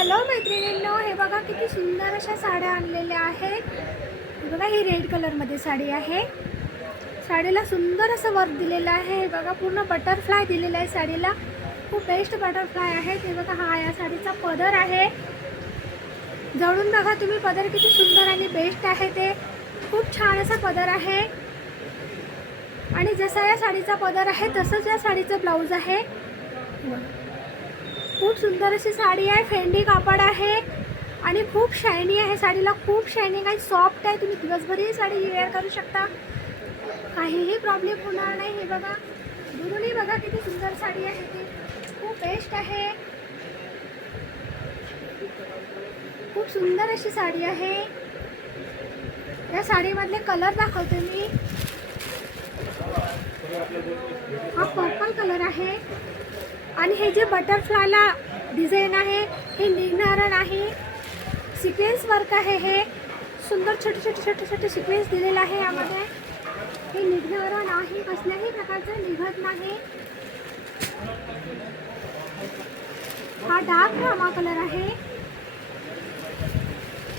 Hello मैत्रिणींनो, हे बघा किती सुंदर अशा साड्या आणलेल्या आहेत. हे बघा, ही रेड कलरमध्ये साडी आहे. साडीला सुंदर असं वर्क दिलेलं आहे. हे बघा, पूर्ण बटरफ्लाय दिलेला आहे साडीला. खूप बेस्ट बटरफ्लाय आहे. हे बघा, हा या साडीचा पदर आहे. जवळून बघा तुम्ही पदर किती सुंदर आणि बेस्ट आहे. ते खूप छान असा पदर आहे. आणि जसा या साडीचा पदर आहे तसंच या साडीचं ब्लाऊज आहे. खूप सुंदर अशी साडी आहे. फेंडी कापड आहे आणि खूप शायनी आहे. साडीला खूप शायनिंग आहे, सॉफ्ट आहे. तुम्ही दिवसभर ही साडी वेअर करू शकता, काहीही प्रॉब्लेम होणार नाही. हे बघा, दुरूनही बघा किती सुंदर साडी आहे. ती खूप बेस्ट आहे. खूप सुंदर अशी साडी आहे. या साडीमधले कलर दाखवते मी. हा पर्पल कलर आहे आणि हे जे बटरफ्लायला डिझाईन आहे हे निघणारं नाही. सिक्वेन्स वर्क आहे. हे सुंदर छोटे छोटे छोटे छोटे सिक्वेन्स दिलेलं आहे यामध्ये. हे निघणारं नाही, कसल्याही प्रकारचं निघत नाही. हा डार्क रामा कलर आहे.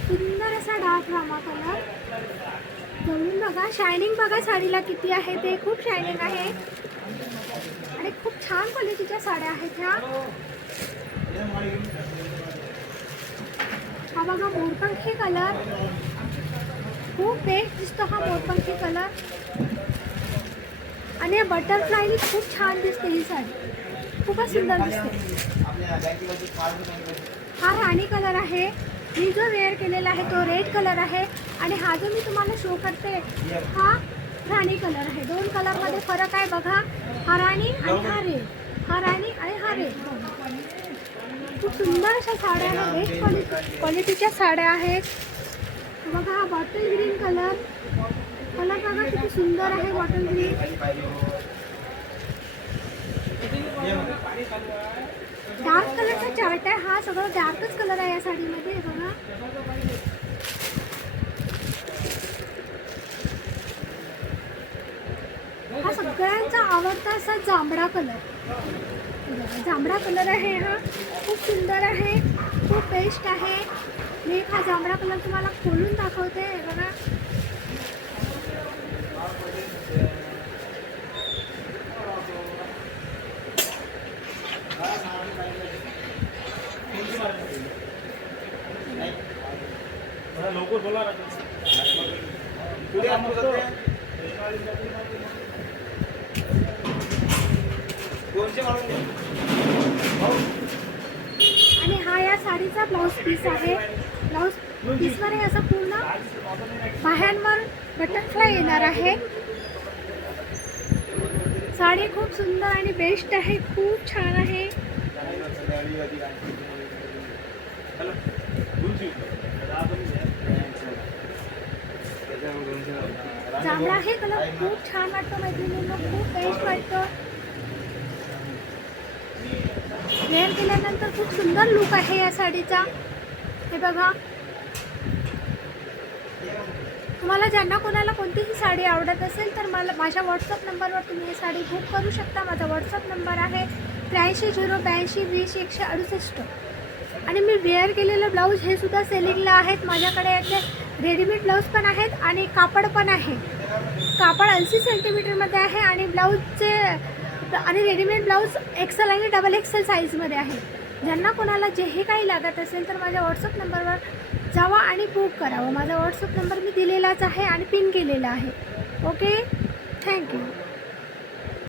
सुंदर असा डार्क रामा कलर. जवळून बघा, शायनिंग बघा साडीला किती आहे. ते खूप शायनिंग आहे आणि खूप छान क्वालिटीच्या साड्या आहेत ह्या. हा बघा, मोरपंखी कलर. खूप बेस्ट दिसतो हा मोरपंखी कलर. आणि या बटरफ्लायनी खूप छान दिसते ही साडी. खूपच सुंदर दिसते. हा राणी कलर आहे. मी जो वेअर केलेला आहे तो रेड कलर आहे आणि हा जो मी तुम्हाला शो करते हा राणी कलर आहे. दोन कलरमध्ये फरक आहे बघा. हा राणी आणि हा रेड. हा राणी आणि हा रेड. खूप सुंदर अशा साड्या आहेत. बेस्ट क्वालिटीच्या साड्या आहेत. बघा, हा बॉटल ग्रीन कलर. कलर बघा किती सुंदर आहे. Bottle green. डार्क कलरचा चार्ट आहे. हा सगळं डार्कच कलर आहे या साडीमध्ये. बघा, हा सगळ्यांचा आवडता असा जांभळा कलर. जांभळा कलर आहे. हा खूप सुंदर आहे, खूप बेस्ट आहे. मी हा जांभळा कलर तुम्हाला खोलून दाखवते. बघा, आणि हा या साडीचा ब्लाऊज पीस आहे. ब्लाऊज पीसवर हे असं पूर्ण बाह्यांवर बटरफ्लाय येणार आहे. साडी खूप सुंदर आणि बेस्ट आहे. खूप छान आहे. जांभळा हे कलर खूप छान वाटतो मैत्रिणींना. खूप बेस्ट वाटतो. वेअर केल्यानंतर खूप सुंदर लुक आहे या साडीचा. हे बघा, तुम्हाला ज्यांना कोणाला कोणतीही साडी आवडत असेल तर मला माझ्या व्हॉट्सअप नंबरवर तुम्ही ही साडी बुक करू शकता. माझा व्हॉट्सअप नंबर आहे 8308020168. आणि मी वेअर केलेलं ब्लाऊज हे सुद्धा सेलिंगला आहेत माझ्याकडे. याचे रेडीमेड ब्लाऊज पण आहेत आणि कापड पण आहे. कापड 80 सेंटीमीटरमध्ये आहे आणि ब्लाऊजचे आणि रेडीमेड ब्लाऊज एक्सेल आणि डबल एक्सेल साईजमध्ये आहे. ज्यांना कोणाला जेही काही लागत असेल तर माझ्या व्हॉट्सअप नंबरवर जावा आणि बुक करावं. माझा व्हॉट्सअप नंबर मी दिलेलाच आहे आणि पिन केलेला आहे. Okay, thank you.